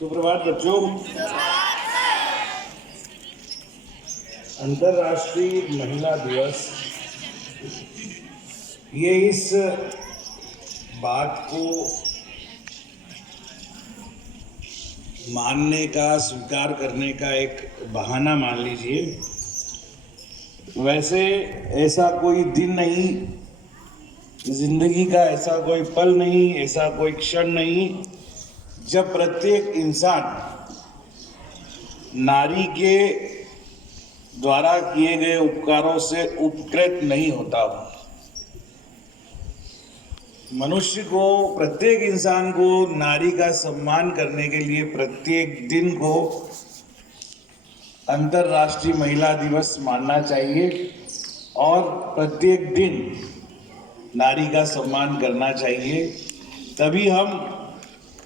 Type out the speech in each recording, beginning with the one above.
सुप्रभात बच्चों। अंतर्राष्ट्रीय महिला दिवस ये इस बात को मानने का, स्वीकार करने का एक बहाना मान लीजिए। वैसे ऐसा कोई दिन नहीं, जिंदगी का ऐसा कोई पल नहीं, ऐसा कोई क्षण नहीं जब प्रत्येक इंसान नारी के द्वारा किए गए उपकारों से उपकृत नहीं होता हो। मनुष्य को, प्रत्येक इंसान को नारी का सम्मान करने के लिए प्रत्येक दिन को अंतर्राष्ट्रीय महिला दिवस मानना चाहिए और प्रत्येक दिन नारी का सम्मान करना चाहिए। तभी हम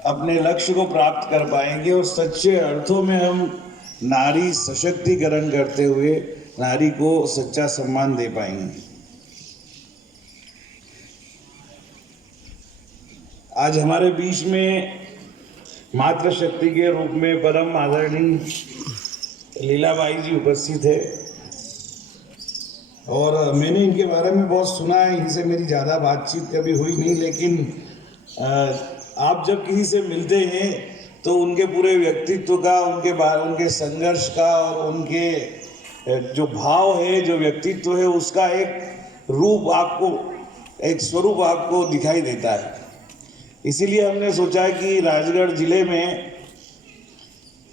अपने लक्ष्य को प्राप्त कर पाएंगे और सच्चे अर्थों में हम नारी सशक्तिकरण करते हुए नारी को सच्चा सम्मान दे पाएंगे। आज हमारे बीच में मातृशक्ति के रूप में परम आदरणीय लीलाबाई जी उपस्थित है और मैंने इनके बारे में बहुत सुना है। इनसे मेरी ज़्यादा बातचीत कभी हुई नहीं, लेकिन आप जब किसी से मिलते हैं तो उनके पूरे व्यक्तित्व का, उनके संघर्ष का और उनके जो भाव है, जो व्यक्तित्व है, उसका एक रूप आपको, एक स्वरूप आपको दिखाई देता है। इसीलिए हमने सोचा कि राजगढ़ जिले में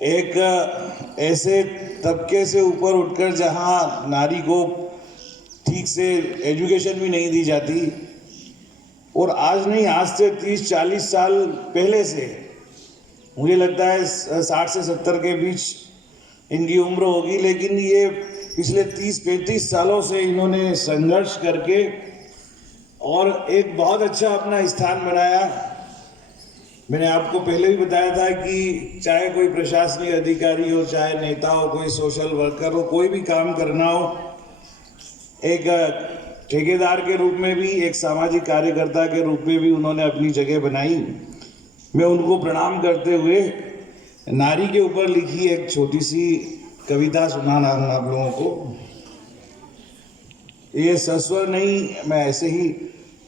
एक ऐसे तबके से ऊपर उठकर जहां नारी को ठीक से एजुकेशन भी नहीं दी जाती, और आज नहीं, आज से 30-40 साल पहले से, मुझे लगता है 60 से 70 के बीच इनकी उम्र होगी, लेकिन ये पिछले 30-35 सालों से इन्होंने संघर्ष करके और एक बहुत अच्छा अपना स्थान बनाया। मैंने आपको पहले भी बताया था कि चाहे कोई प्रशासनिक अधिकारी हो, चाहे नेता हो, कोई सोशल वर्कर हो, कोई भी काम करना हो, एक ठेकेदार के रूप में भी, एक सामाजिक कार्यकर्ता के रूप में भी उन्होंने अपनी जगह बनाई। मैं उनको प्रणाम करते हुए नारी के ऊपर लिखी एक छोटी सी कविता सुनाना हूँ आप लोगों को। ये सस्वर नहीं, मैं ऐसे ही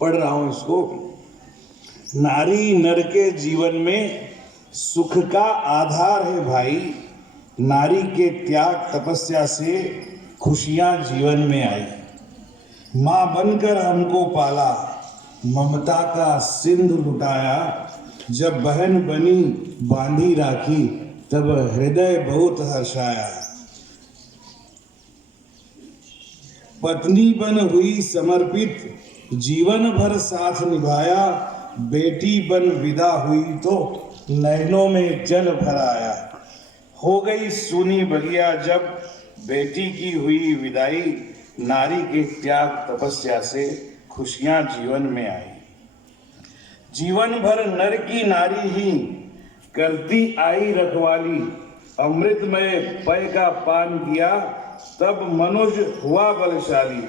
पढ़ रहा हूँ इसको। नारी नर के जीवन में सुख का आधार है भाई, नारी के त्याग तपस्या से खुशियाँ जीवन में आई। माँ बनकर हमको पाला, ममता का सिंधु लुटाया, जब बहन बनी बांधी राखी, तब हृदय बहुत हर्षाया। पत्नी बन हुई समर्पित, जीवन भर साथ निभाया, बेटी बन विदा हुई तो नैनों में जल भर आया। हो गई सूनी बगिया जब बेटी की हुई विदाई, नारी के त्याग तपस्या से खुशियां जीवन में आई। जीवन भर नर की नारी ही करती आई रखवाली, अमृतमय पय का पान किया, तब मनुष्य हुआ बलशाली।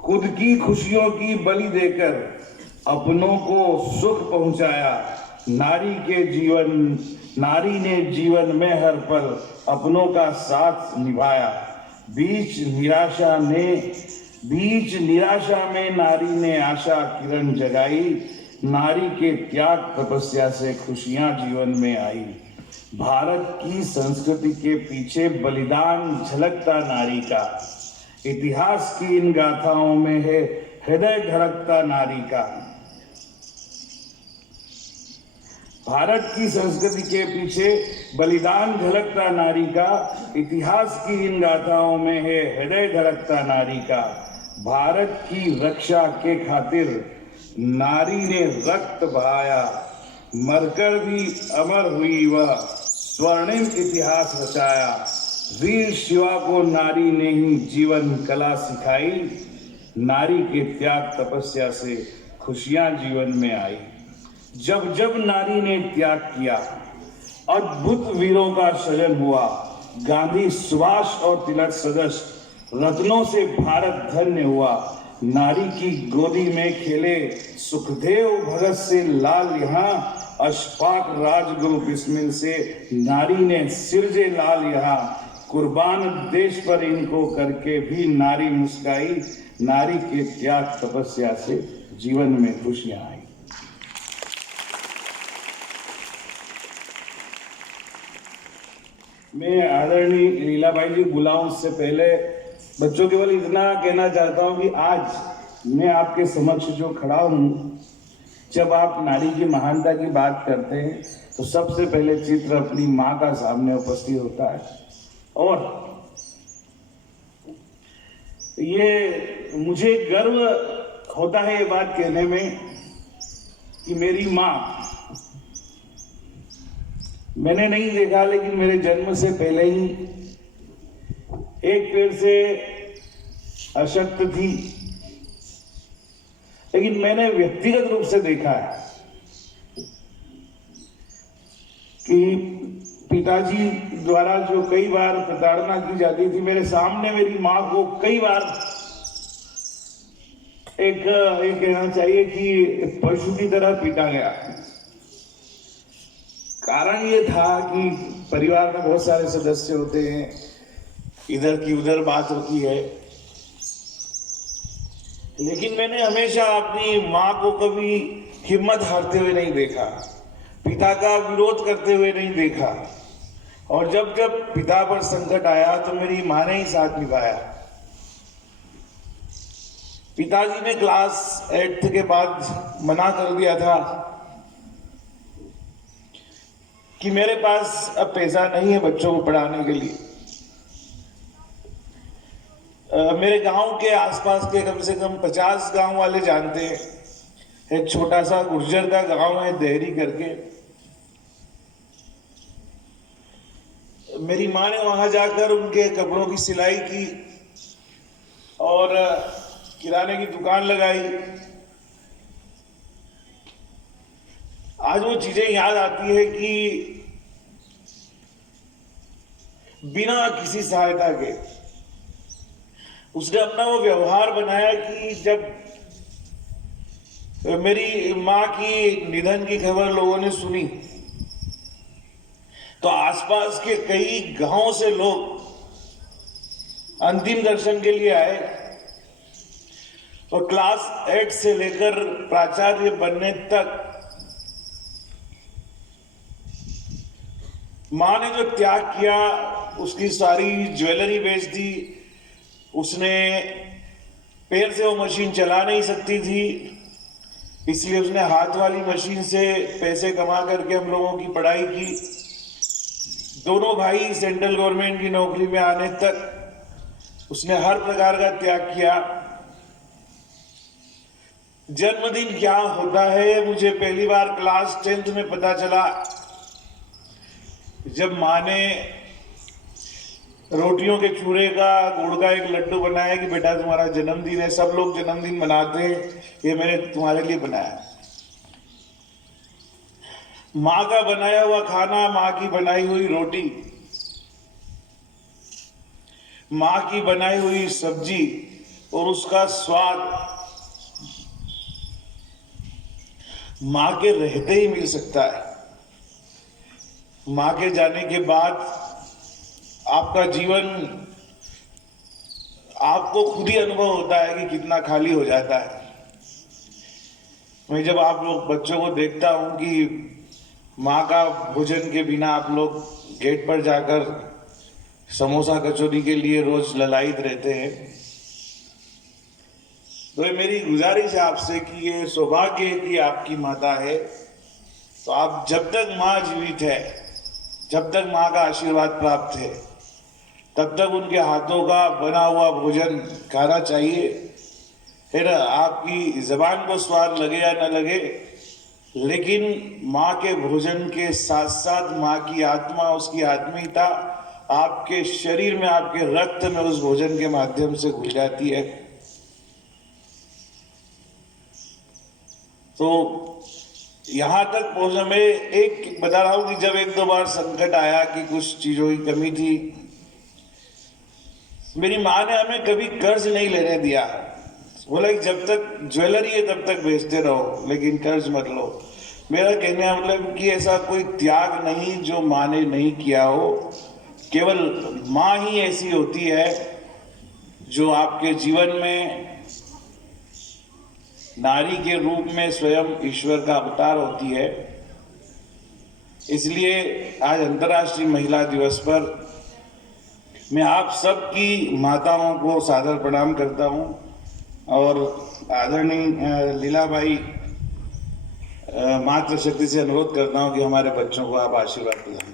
खुद की खुशियों की बलि देकर अपनों को सुख पहुंचाया, नारी ने जीवन में हर पल अपनों का साथ निभाया। बीच निराशा में नारी ने आशा किरण जगाई, नारी के त्याग तपस्या से खुशियां जीवन में आई। भारत की संस्कृति के पीछे बलिदान झलकता नारी का, इतिहास की इन गाथाओं में है हृदय धड़कता नारी का। भारत की संस्कृति के पीछे बलिदान झलकता नारी का, इतिहास की इन गाथाओं में है हृदय धड़कता नारी का। भारत की रक्षा के खातिर नारी ने रक्त बहाया, मरकर भी अमर हुई वह, स्वर्णिम इतिहास रचाया। वीर शिवा को नारी ने ही जीवन कला सिखाई, नारी के त्याग तपस्या से खुशियां जीवन में आई। जब जब नारी ने त्याग किया, अद्भुत वीरों का सृजन हुआ। गांधी, सुभाष और तिलक सदस्य रत्नों से भारत धन्य हुआ। नारी की गोदी में खेले सुखदेव भगत से लाल यहाँ, अशफाक राजगुरु बिस्मिल से नारी ने सिरजे लाल यहाँ। कुर्बान देश पर इनको करके भी नारी मुस्काई, नारी के त्याग तपस्या से जीवन में खुशियां आई। मैं आदरणीय लीलाबाई जी बुलाऊं उससे पहले बच्चों केवल इतना कहना चाहता हूं कि आज मैं आपके समक्ष जो खड़ा हूं, जब आप नारी की महानता की बात करते हैं तो सबसे पहले चित्र अपनी माँ का सामने उपस्थित होता है। और ये मुझे गर्व होता है ये बात कहने में कि मेरी माँ, मैंने नहीं देखा लेकिन मेरे जन्म से पहले ही एक पेड़ से अशक्त थी, लेकिन मैंने व्यक्तिगत रूप से देखा है कि पिताजी द्वारा जो कई बार प्रताड़ना की जाती थी, मेरे सामने मेरी माँ को कई बार एक कहना चाहिए कि पशु की तरह पीटा गया। कारण ये था कि परिवार में बहुत सारे सदस्य होते हैं, इधर की उधर बात होती है, लेकिन मैंने हमेशा अपनी माँ को कभी हिम्मत हारते हुए नहीं देखा, पिता का विरोध करते हुए नहीं देखा। और जब जब पिता पर संकट आया तो मेरी माँ ने ही साथ निभाया। पिताजी ने क्लास 8 के बाद मना कर दिया था कि मेरे पास अब पैसा नहीं है बच्चों को पढ़ाने के लिए। मेरे गांव के आसपास के कम से कम 50 गांव वाले जानते हैं, एक छोटा सा गुर्जर का गांव है देहरी करके। मेरी माँ ने वहां जाकर उनके कपड़ों की सिलाई की और किराने की दुकान लगाई। आज वो चीजें याद आती है कि बिना किसी सहायता के उसने अपना वो व्यवहार बनाया कि जब मेरी माँ की निधन की खबर लोगों ने सुनी तो आसपास के कई गांवों से लोग अंतिम दर्शन के लिए आए और क्लास 8 से लेकर प्राचार्य बनने तक माँ ने जो त्याग किया, उसकी सारी ज्वेलरी बेच दी। उसने पैर से वो मशीन चला नहीं सकती थी, इसलिए उसने हाथ वाली मशीन से पैसे कमा करके हम लोगों की पढ़ाई की। दोनों भाई सेंट्रल गवर्नमेंट की नौकरी में आने तक उसने हर प्रकार का त्याग किया। जन्मदिन क्या होता है मुझे पहली बार क्लास 10th में पता चला, जब माँ ने रोटियों के चूरे का गुड़ का एक लड्डू बनाया कि बेटा तुम्हारा जन्मदिन है, सब लोग जन्मदिन मनाते हैं, ये मैंने तुम्हारे लिए बनाया। माँ का बनाया हुआ खाना, माँ की बनाई हुई रोटी, माँ की बनाई हुई सब्जी और उसका स्वाद माँ के रहते ही मिल सकता है। माँ के जाने के बाद आपका जीवन आपको खुद ही अनुभव होता है कि कितना खाली हो जाता है। मैं जब आप लोग बच्चों को देखता हूं कि माँ का भोजन के बिना आप लोग गेट पर जाकर समोसा कचौरी के लिए रोज ललायित रहते हैं, तो ये मेरी गुजारिश है आपसे कि ये सौभाग्य है कि आपकी माता है, तो आप जब तक माँ जीवित है, जब तक माँ का आशीर्वाद प्राप्त है, तब तक उनके हाथों का बना हुआ भोजन खाना चाहिए। फिर आपकी जबान को स्वाद लगे या न लगे, लेकिन माँ के भोजन के साथ साथ माँ की आत्मा, उसकी आत्मीयता आपके शरीर में, आपके रक्त में उस भोजन के माध्यम से घुल जाती है। तो यहाँ तक पहुंचने में एक बता रहा हूं कि जब 1-2 बार संकट आया कि कुछ चीजों की कमी थी, मेरी माँ ने हमें कभी कर्ज नहीं लेने दिया। बोला कि जब तक ज्वेलरी है तब तक बेचते रहो, लेकिन कर्ज मत लो। मेरा कहने का मतलब कि ऐसा कोई त्याग नहीं जो माँ ने नहीं किया हो। केवल माँ ही ऐसी होती है जो आपके जीवन में नारी के रूप में स्वयं ईश्वर का अवतार होती है। इसलिए आज अंतर्राष्ट्रीय महिला दिवस पर मैं आप सबकी माताओं को सादर प्रणाम करता हूं और आदरणीय लीलाबाई मातृशक्ति से अनुरोध करता हूं कि हमारे बच्चों को आप आशीर्वाद प्रदान